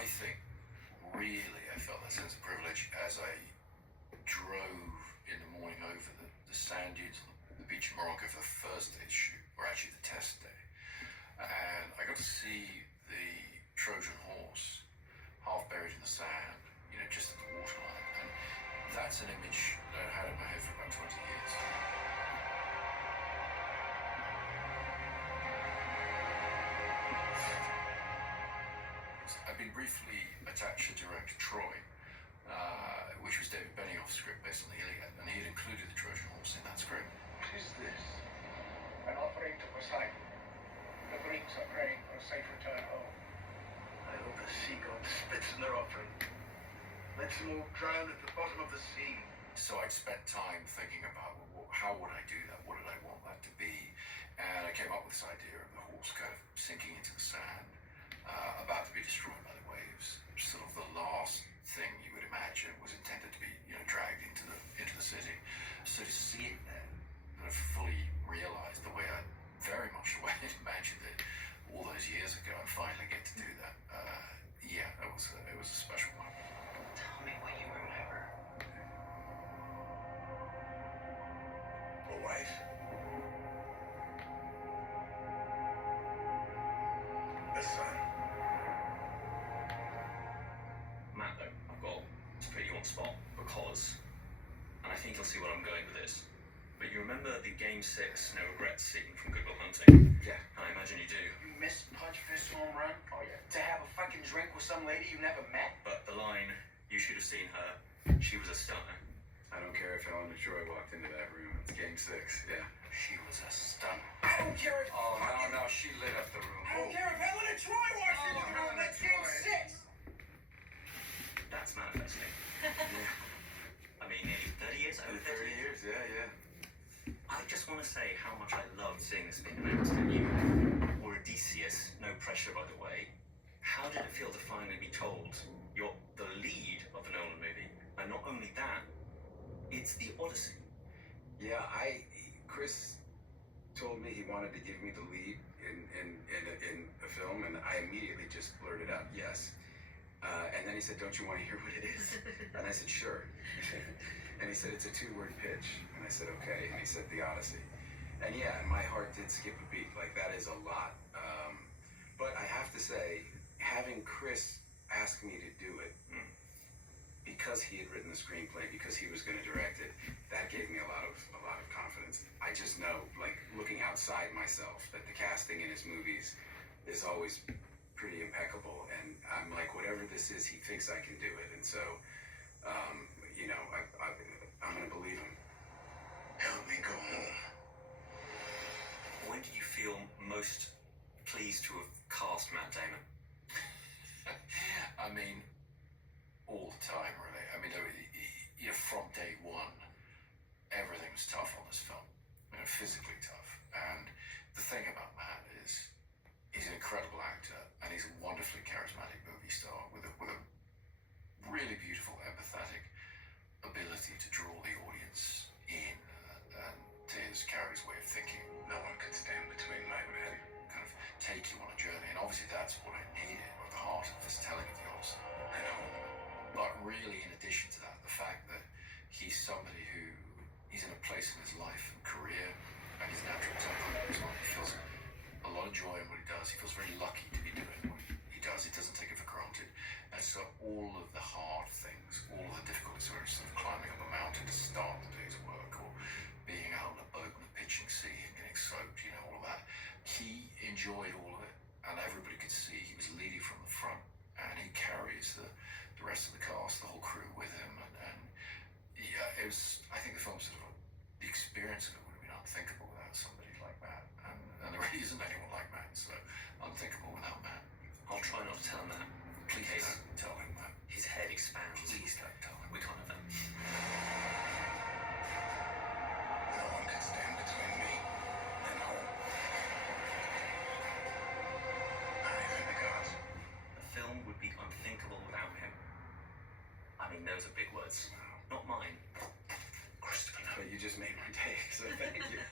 I think really I felt that sense of privilege as I drove in the morning over the sand dunes on the beach in Morocco for the first day's shoot, or actually the test day. And I got to see the Trojan horse half buried in the sand, just at the waterline. And that's an image that I had in my head for about 20 years. I've been briefly attached to direct Troy, which was David Benioff's script based on the Iliad, and he had included the Trojan horse in that script. What is this? An offering to Poseidon. The Greeks are praying for a safe return home. I hope the sea god spits in their offering. Lets them all drown at the bottom of the sea. So I'd spent time thinking about, well, how would I do that? What did I want that to be? And I came up with this idea of the horse kind of sinking into the sand, about to be destroyed by the waves. Sort of the last thing you would imagine was intended to be, dragged into the city. So to see it then, kind of fully realized the way very much the way I imagined it all those years ago, and finally get to do that. It was a special moment. Tell me what you remember. A wife. A son. Matt, though, I've got to put you on spot because, and I think you'll see where I'm going with this, but you remember the Game 6 No Regrets scene from Good Will Hunting? Yeah. I imagine you do. You missed Punch Fist home run? Oh, yeah. To have a fucking drink with some lady you never met? But the line, you should have seen her, she was a stunner. I don't care if Helena Troy walked into that room. It's Game 6, yeah. She was a stunner. I don't care if... Oh, no, she lit up the room. I don't care if Helena Troy walks in the room. That's Game 6! That's manifesting. Yeah. I mean, nearly 30 years, over 30 years, yeah. I just want to say how much I loved seeing this being announced at you. Or Odysseus, no pressure by the way. How did it feel to finally be told you're the lead of the Nolan movie? And not only that, it's the Odyssey. Yeah, Chris told me he wanted to give me the lead in a film, and I immediately just blurted out, yes. And then he said, don't you want to hear what it is? And I said, sure. And he said, it's a 2-word pitch. And I said, okay. And he said, The Odyssey. And yeah, my heart did skip a beat. Like, that is a lot. But I have to say, having Chris ask me to do it, because he had written the screenplay, because he was going to direct it, that gave me a lot of confidence. I just know, like, looking outside myself, that the casting in his movies is always pretty impeccable. And I'm like, whatever this is, he thinks I can do it. And so, I'm going to believe him. Help me go home. When did you feel most pleased to have cast Matt Damon? I mean, all the time, really. I mean, from day one, everything was tough on this film. Physically tough. And the thing about Matt is, he's an incredible actor, and he's a wonderfully charismatic movie star with a really beautiful, empathetic ability to draw the audience in, and to his character's way of thinking. No one could stand between my men. Kind of take you on a journey, and obviously that's what I needed at the heart of this telling of the Odyssey. I know. But really, in addition to that, the fact that he's somebody who he's in a place in his life and career and his natural temperament as well. He feels a lot of joy in what he does. He feels very lucky to be doing what he does. He doesn't take it for granted. And so all of the hard things, all of the difficulties, whether it's sort of climbing up a mountain to start the day's work, or being out on a boat in a pitching sea and getting soaked, all of that, he enjoyed all of it. And everybody could see he was leading from the front, and he carries the rest of the cast, the whole crew with him. And yeah, it was, I think the film sort of, the experience of it would have been unthinkable without somebody like Matt. And there really isn't anyone like Matt, so unthinkable without Matt. I'll try not to tell him that. Please In case don't tell him that. his head expands. Please don't tell him. We can't have that. No one could stand between me and home. Not even the gods. The film would be unthinkable without him. I mean, those are big words. Not mine. Christopher Nolan. But you just made my day, so thank you.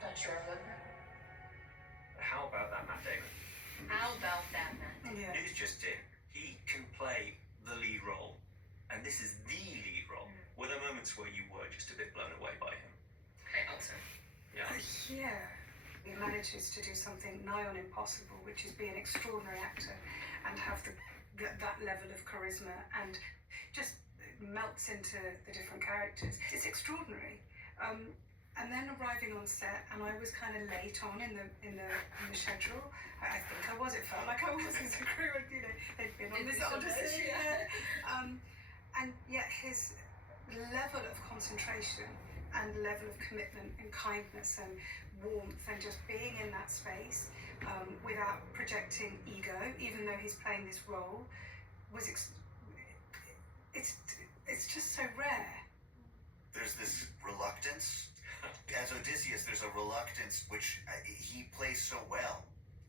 Don't you remember? How about that Matt Damon? How about that, Matt? Yeah. It is just it. He can play the lead role, and this is the lead role. Were there moments where you were just a bit blown away by him? Hey, Elton. Yeah. Yeah. He manages to do something nigh on impossible, which is be an extraordinary actor and have that level of charisma and just melts into the different characters. It's extraordinary. And then arriving on set, and I was kind of late on in the schedule. I think I was. It felt like I was as a crew. You know, they'd been on this odyssey. And yet his level of concentration and level of commitment and kindness and warmth and just being in that space without projecting ego, even though he's playing this role, was it's just so rare. There's this reluctance. As Odysseus, there's a reluctance which he plays so well,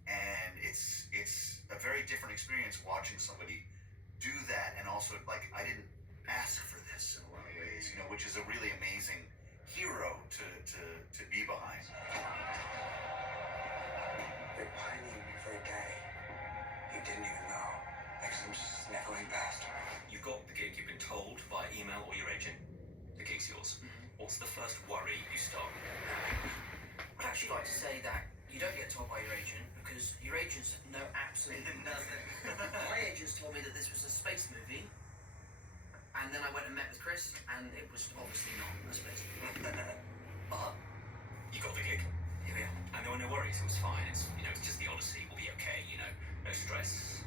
and it's a very different experience watching somebody do that, and also like I didn't ask for this in a lot of ways, you know, which is a really amazing hero to be behind. They're pining me for a day. You didn't even know. Like some sniveling bastard. You've got the gig, you've been told by email or your agent, the gig's yours. What's the first worry you start with? I'd actually like to say that you don't get told by your agent because your agents know absolutely nothing. My agents told me that this was a space movie, and then I went and met with Chris, and it was obviously not a space movie. But You got the gig, here we are. and there were no worries. It was fine. It's it's just the Odyssey. We'll be okay. No stress.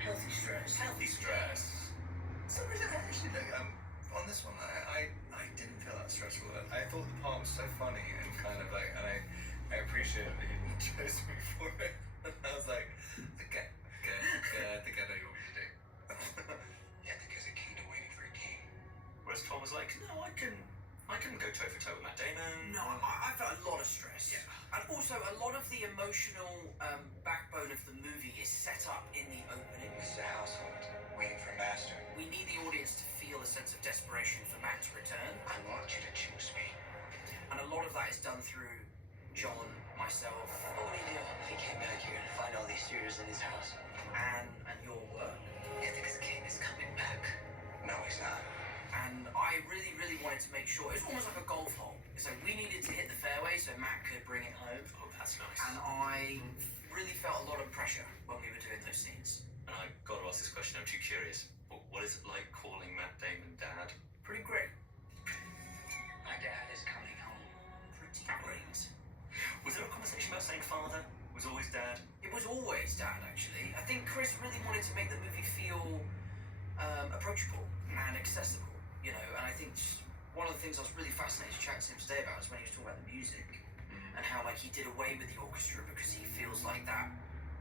Healthy stress. Healthy stress. So actually, look, on this one, I didn't feel that stressful. I thought the part was so funny and kind of like, and I appreciated that you chose me for it. And I was like, okay, I think I know what to do. Yeah, because a king to waiting for a king. Whereas Tom was like, no, I can go toe for toe with Matt Damon. No, I felt a lot of stress. Yeah. And also, a lot of the emotional backbone of the movie is set up in the opening. This is a household waiting for master. We need the audience to feel a sense of desperation for Matt's return. I want you to choose me. And a lot of that is done through John, myself, What would he do if he came back here to find all these suitors in his house? and your work. Ithaca's king is coming back. No, he's not. And I really, really wanted to make sure, it was almost like a golf hole. So we needed to hit the fairway so Matt could bring it home. Oh, that's nice. And I really felt a lot of pressure when we were doing those scenes. And I got to ask this question. I'm too curious. What is it like calling Matt Damon Dad? Pretty great. My dad is coming home. Pretty great. Was there a conversation about saying father? Was always Dad? It was always Dad, actually. I think Chris really wanted to make the movie feel approachable and accessible, and I think one of the things I was really fascinated to chat to him today about is when he was talking about the music and how, like, he did away with the orchestra because he feels like that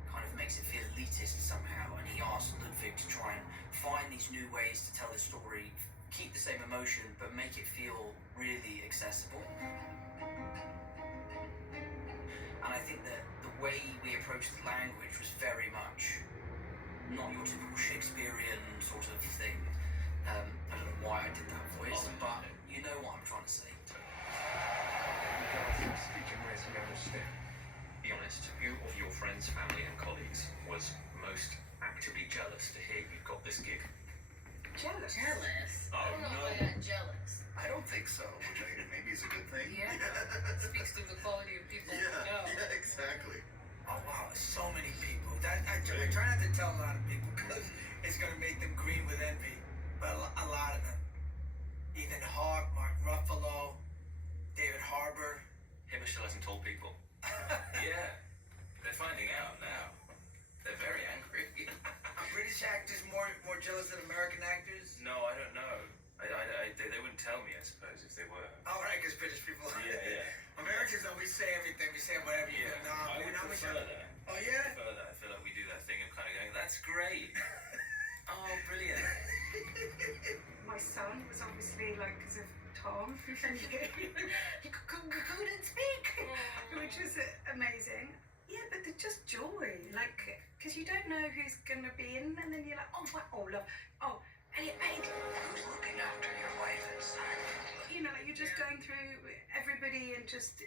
kind of makes it feel elitist somehow, and he asked Ludwig to try and find these new ways to tell the story, keep the same emotion, but make it feel really accessible. And I think that the way we approached the language was very much not your typical Shakespearean sort of thing. I don't know why I did that voice, but you know what I'm trying to say. Speak in ways we understand. Be honest, who of your friends, family, and colleagues was most actively jealous to hear you got this gig? Jealous. Jealous? Oh, I don't know no. if I got jealous. I don't think so, which maybe is a good thing. Yeah. Speaks to the quality of people we know. Yeah, exactly. Oh wow, so many people. I try not to tell a lot of people because it's gonna make them green with envy. But a lot of them. Ethan Hawke, Mark Ruffalo, David Harbour. Him still hasn't told people. Yeah, they're finding out now. They're very angry. Are British actors more jealous than American actors? No, I don't know. They wouldn't tell me, I suppose, if they were. All right, because British people. Yeah. Americans always say everything. We say whatever. Yeah, No, I we're would not prefer that. Oh yeah. I prefer that. I feel like we do that thing of kind of going, that's great. Oh, brilliant. My son was obviously like, because of Tom, he couldn't speak, which was amazing. Yeah, but the just joy, like, because you don't know who's going to be in, and then you're like, oh, love, oh, Elliot Page. Who's looking after your wife and son? You know, like you're just going through everybody and just,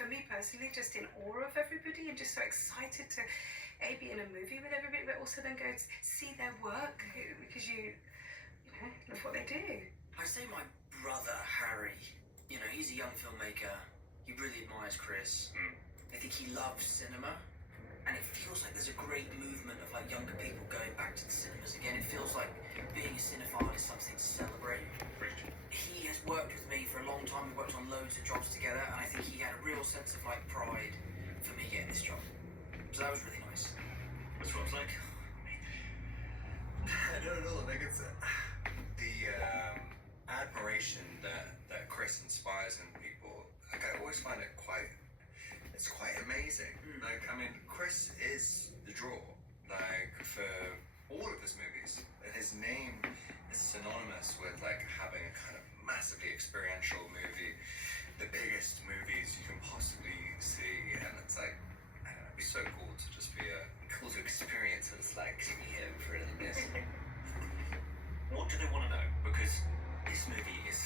for me personally, just in awe of everybody and just so excited to be in a movie with everybody, but also then go to see their work because you know, love what they do. I say my brother Harry, you know, he's a young filmmaker. He really admires Chris. I think he loves cinema, and it feels like there's a great movement of like younger people going back to the cinemas again. It feels like being a cinephile is something to celebrate. He has worked with me for a long time. We worked on loads of jobs together, and I think he had a real sense of like pride for me getting this job. So that was really nice. What's Rob's like? I don't know. Like it's the admiration that Chris inspires in people. Like I always find it it's quite amazing. Like I mean, Chris is the draw. Like for all of his movies, his name is synonymous with like having a kind of massively experiential movie, the biggest movies you can possibly see, and it's like I don't know, it'd be so cool to just be cool to experience what it's like to be him for a little bit. What do they want to know? Because this movie is,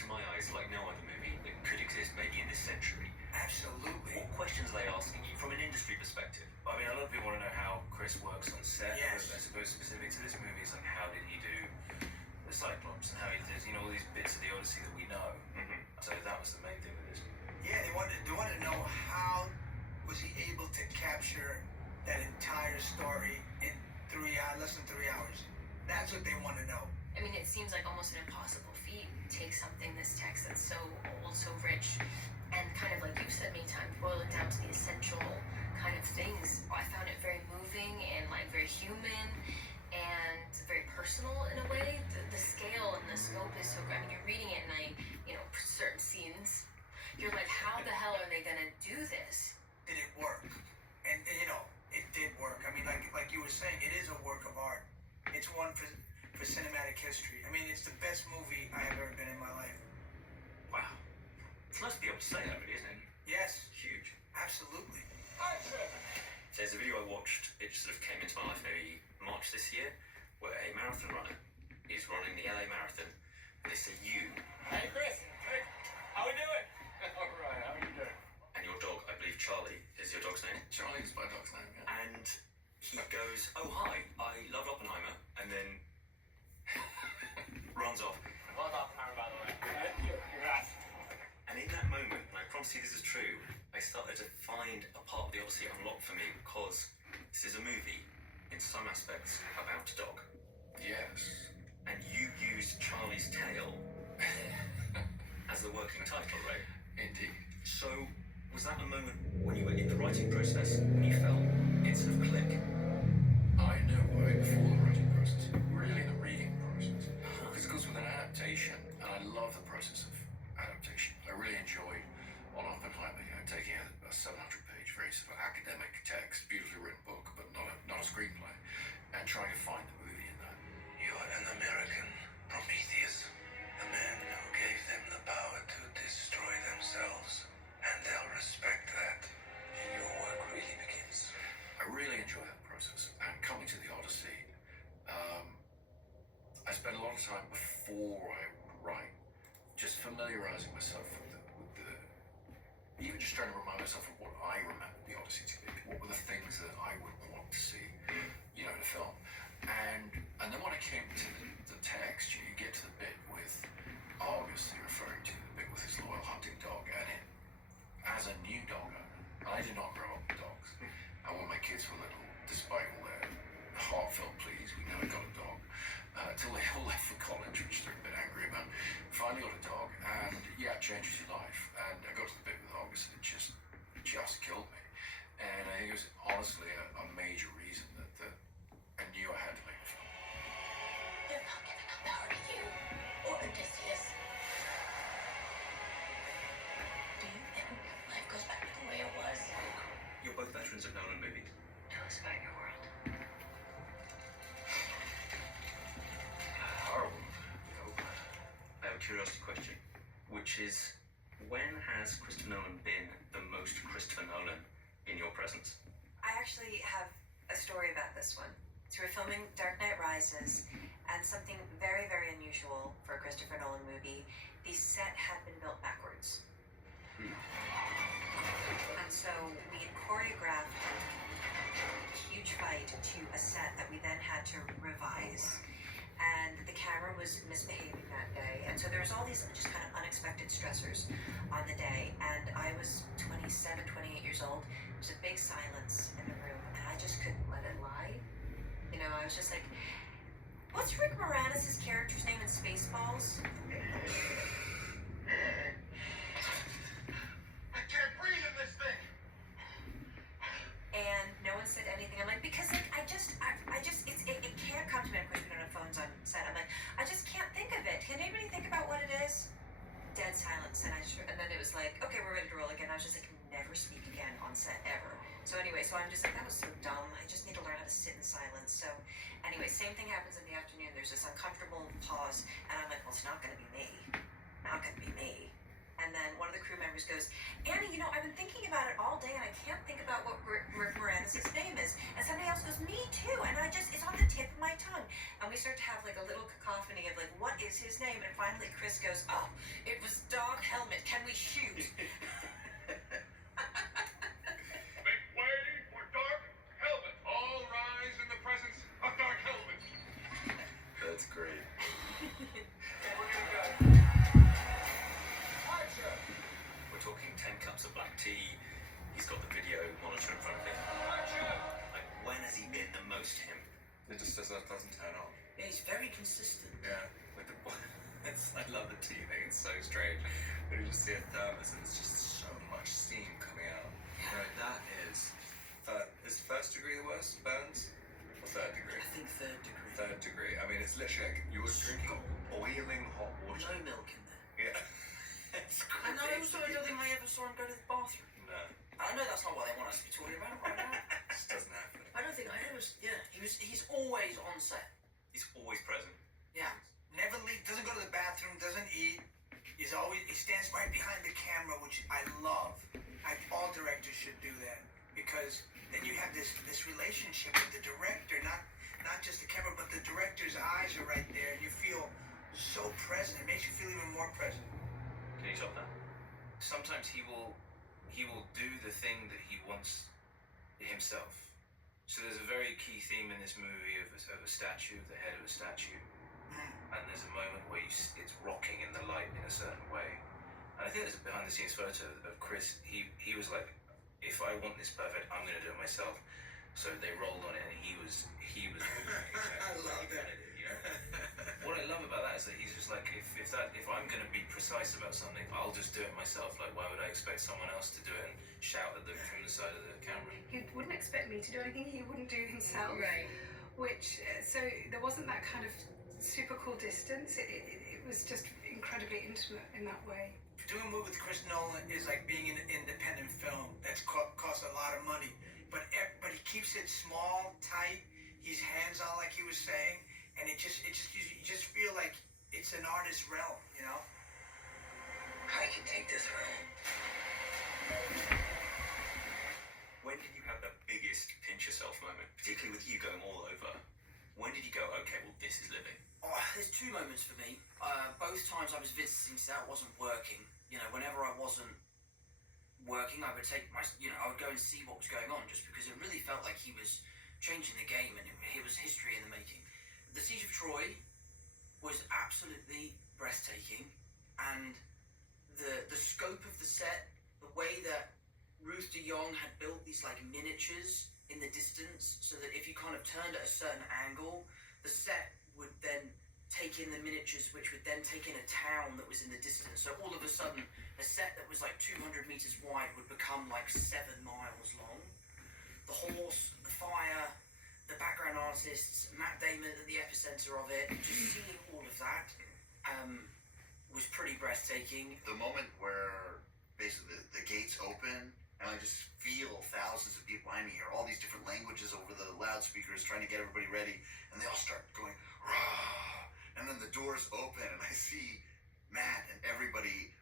to my eyes, like no other movie that could exist maybe in this century. Absolutely. What questions are they asking you from an industry perspective? I mean, a lot of people want to know how Chris works on set. Yes. But I suppose specific to this movie, it's like how did he do the Cyclops and how he did, you know, all these bits of the Odyssey that we know. So that was the main thing with this. Yeah, they want to know how was he able to capture that entire story in less than 3 hours. That's what they want to know. I mean, it seems like almost an impossible feat to take something, this text that's so old, so rich, and kind of like you said many times, boil it down to the essential kind of things. I found it very moving and like very human and very personal in a way. The scale and the scope is so great. I mean, you're reading it and certain scenes, you're like, how the hell are they gonna do this? Did it work? And you know, it did work. I mean, like you were saying, it is a work of art. It's one for cinematic history. I mean, it's the best movie I have ever been in my life. Wow. It's nice to be able to say that, really, isn't it? Yes, Huge. absolutely. There's a video I watched, it sort of came into my life maybe March this year, where a marathon runner is running the LA Marathon, and they say, you. Hey, Chris. Hey, how we doing? All right, how are you doing? And your dog, I believe Charlie is your dog's name. Charlie is my dog's name, yeah. And he goes, oh, hi, I love Oppenheimer, and then runs off. Well done, by the way. You're right. And in that moment, and I promise you this is true, I started to find a part of the Odyssey unlocked for me because this is a movie, in some aspects, about a dog. Yes. And you used Charlie's Tale as the working title, right? Indeed. So, was that a moment when you were in the writing process, when you felt it sort of click? I know way before the writing process, really the reading process. Because it goes with an adaptation, and I love the process of adaptation. I really enjoyed on Oppenheimer, you know, taking a 700-page, very sort of academic text, beautifully written book, but not a screenplay, and trying to find the movie in that. You are an American Prometheus, the man who gave them the power to destroy themselves, and they'll respect that. And your work really begins. I really enjoy that process. And coming to the Odyssey, I spent a lot of time before I would write, just familiarizing myself with the even just trying to remind myself of what I remember the Odyssey to be. What were the things that I would want to see, you know, in a film. And then when I came to the text, you get to the bit with Argus, you're referring to the bit with his loyal hunting dog, and it, as a new dog owner, I did not grow up with dogs. And when my kids were little, despite all their heartfelt pleas, we never got a dog. Till they all left for college, which they're a bit angry about. Finally got a dog, and yeah, it changes your life. And I got to the bit with Argus, and it just killed me. And I think it was honestly a major reason that I knew I had to make a film. They're not giving up power to you or Odysseus. Do you think life goes back to the way it was? You're both veterans of Nolan movies. Tell us about your world. I have a curiosity question, which is, when has Christopher Nolan been the most Christopher Nolan in your presence? I actually have a story about this one. So we're filming Dark Knight Rises, and something very, very unusual for a Christopher Nolan movie. The the set had been built backwards. And so we had choreographed a huge fight to a set that we then had to revise. And the camera was misbehaving that day. And so there was all these just kind of unexpected stressors on the day. And I was 27, 28 years old. There was a big silence in the room, and I just couldn't let it lie. You know, I was just like, what's Rick Moranis' character's name in Spaceballs? I can't breathe in this thing. And no one said anything. I'm like, because like I just it can't come to me. Of course, we don't have phones on set. I'm like, I just can't think of it. Can anybody think about what it is? Dead silence. And then it was like, okay, we're ready to roll again. I was just like, never speak again on set ever. So anyway, so I'm just like, that was so dumb. I just need to learn how to sit in silence. So anyway, same thing happens in the afternoon. There's this uncomfortable pause, and I'm like, well, it's not going to be me. Not going to be me. And then one of the crew members goes, Annie, you know, I've been thinking about it all day, and I can't think about what Rick Moranis' name is. And somebody else goes, me too. And it's on the tip of my tongue. And we start to have like a little cacophony of like, what is his name? And finally Chris goes, oh, it was Dark Helmet. Can we shoot? Make way for Dark Helmet. All rise in the presence of Dark Helmet. That's great. We're gonna go. Action. We're talking 10 cups of black tea. He's got the video monitor in front of him. Action. Like, when has he been the most him? It just doesn't turn on. Yeah, he's very consistent. Yeah, with the I love the tea thing. It's so strange. When you just see a thermos and it's just so much steam coming out. You know, that is first degree the worst burns, or third degree? I think third degree. Third degree. I mean, it's literally like you're drinking boiling hot water. No milk in there. Yeah. It's And I crazy. also don't think I ever saw him go to the bathroom. No, I know that's not what they want us to be talking about right now. it just doesn't happen. I don't think I ever. Yeah, he's always on set. He's always present. Yeah. Never leave. Doesn't go to the bathroom. Doesn't eat. He stands right behind the camera, which I love. All directors should do that, because then you have this relationship with the director, not just the camera, but the director's eyes are right there, and you feel so present. It makes you feel even more present. Can you top that? Sometimes he will do the thing that he wants himself. So there's a very key theme in this movie of a statue, the head of a statue, and there's a moment where it's rocking in the light in a certain way. And I think there's a behind the scenes photo of Chris. He was like, if I want this perfect, I'm going to do it myself. So they rolled on it, and he was moving exactly I love like that. you know? What I love about that is that he's just like, if I'm going to be precise about something, I'll just do it myself. Like, why would I expect someone else to do it and shout at them from the side of the camera? He wouldn't expect me to do anything he wouldn't do himself. Right. Which, so there wasn't that kind of super cool distance. It was just incredibly intimate in that way. Doing a movie with Chris Nolan is like being in an independent film that's costs a lot of money, but he keeps it small, tight. He's hands-on, like he was saying, and you just feel like it's an artist's realm, you know. I can take this home. When did you have the biggest pinch yourself moment, particularly with you going all over? When did you go, okay, well, this is living? Oh, there's two moments for me. Both times I was visiting set, wasn't working. You know, whenever I wasn't working, I would I would go and see what was going on, just because it really felt like he was changing the game, and it was history in the making. The Siege of Troy was absolutely breathtaking, and the scope of the set, the way that Ruth de Jong had built these like miniatures in the distance, so that if you kind of turned at a certain angle, the set would then take in the miniatures, which would then take in a town that was in the distance. So all of a sudden, a set that was like 200 meters wide would become like 7 miles long. The horse, the fire, the background artists, Matt Damon at the epicenter of it, just seeing all of that was pretty breathtaking. The moment where basically the gates open, and I just feel thousands of people behind me hear all these different languages over the loudspeakers trying to get everybody ready, and they all start going, rah! And then the doors open, and I see Matt and everybody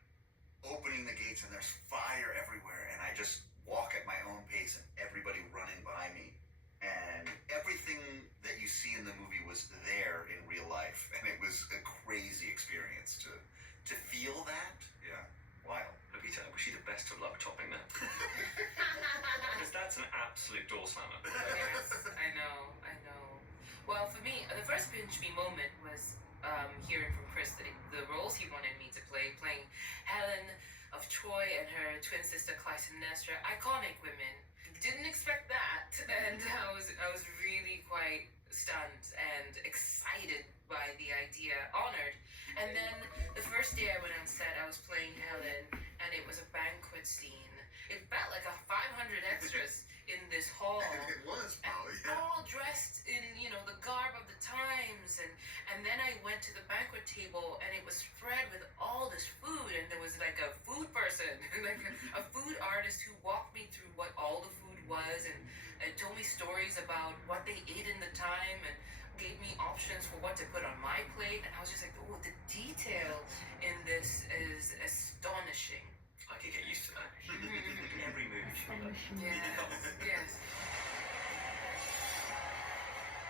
opening the gates, and there's fire everywhere, and I just walk at my own pace, and everybody running by me. And everything that you see in the movie was there in real life, and it was a crazy experience to feel feel that. Yeah. Wild. Lupita, I wish you the best of luck topping that. Because that's an absolute door slammer. Yes, I know. Well, for me, the first pinch me moment was hearing from Chris that the roles he wanted me to play, playing Helen of Troy and her twin sister Clytemnestra, iconic women. Didn't expect that, and I was really quite stunned and excited by the idea, honored. And then the first day I went on set, I was playing Helen, and it was a banquet scene. It felt like 500 extras in this hall. It was, probably, yeah. All dressed in, the garb of the times, and then I went to the banquet table, and it was spread with all this food, and there was like a food person, like a food artist who walked me through what all the food was, and told me stories about what they ate in the time, and gave me options for what to put on my plate, and I was just like, oh, the detail in this is astonishing. I could get used to that. Every move. Yes.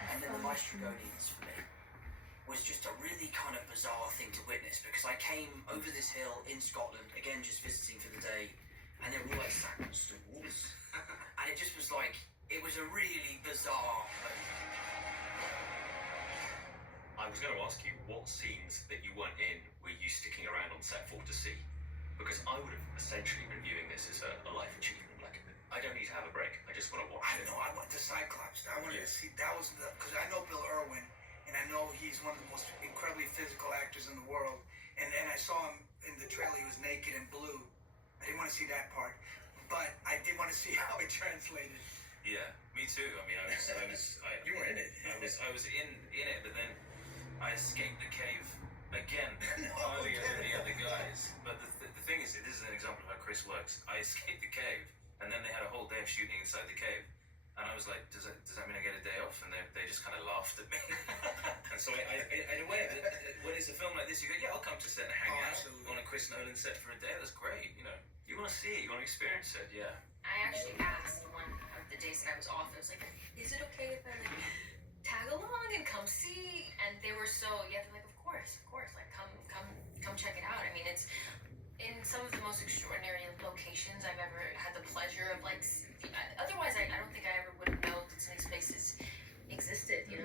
And then the Maestrogonians for me was just a really kind of bizarre thing to witness, because I came over this hill in Scotland, again just visiting for the day, and they were all like sat on stools. And it just was like, it was a really bizarre I was going to ask you, what scenes that you weren't in were you sticking around on set for to see? Because I would have essentially been viewing this as a life achievement. Like, I don't need to have a break. I just want to watch I it. know, I went to Cyclops. I wanted to see, that was because I know Bill Irwin, and I know he's one of the most incredibly physical actors in the world. And then I saw him in the trailer, he was naked and blue. I didn't want to see that part, but I did want to see how it translated. Yeah, me too. I mean, You were in it. I was in it, but then I escaped the cave again earlier than the other guys. But the thing is, this is an example of how Chris works. I escaped the cave, and then they had a whole day of shooting inside the cave. And I was like, does that mean I get a day off? And they just kind of laughed at me. And so in a way, when it's a film like this, you go, yeah, I'll come to set and hang out Absolutely. on a Chris Nolan set for a day. That's great, You want to see it. You want to experience it. Yeah. I actually asked one of the days that I was off, I was like, is it okay if I tag along and come see? And they were they're like, of course, like come check it out. I mean, it's in some of the most extraordinary locations I've ever had the pleasure of, like, otherwise I don't